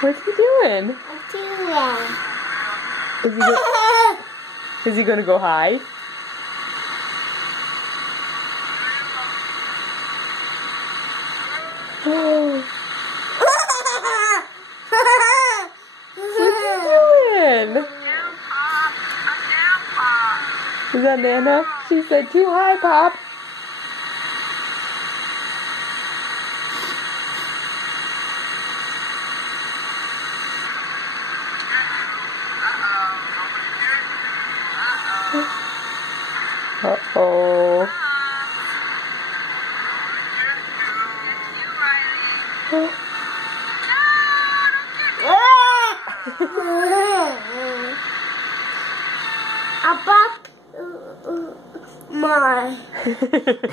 What's he doing? Is he gonna go hide? Oh. What's he doing? Is that Nana? She said too high, Pop. Uh-oh. Papa, my.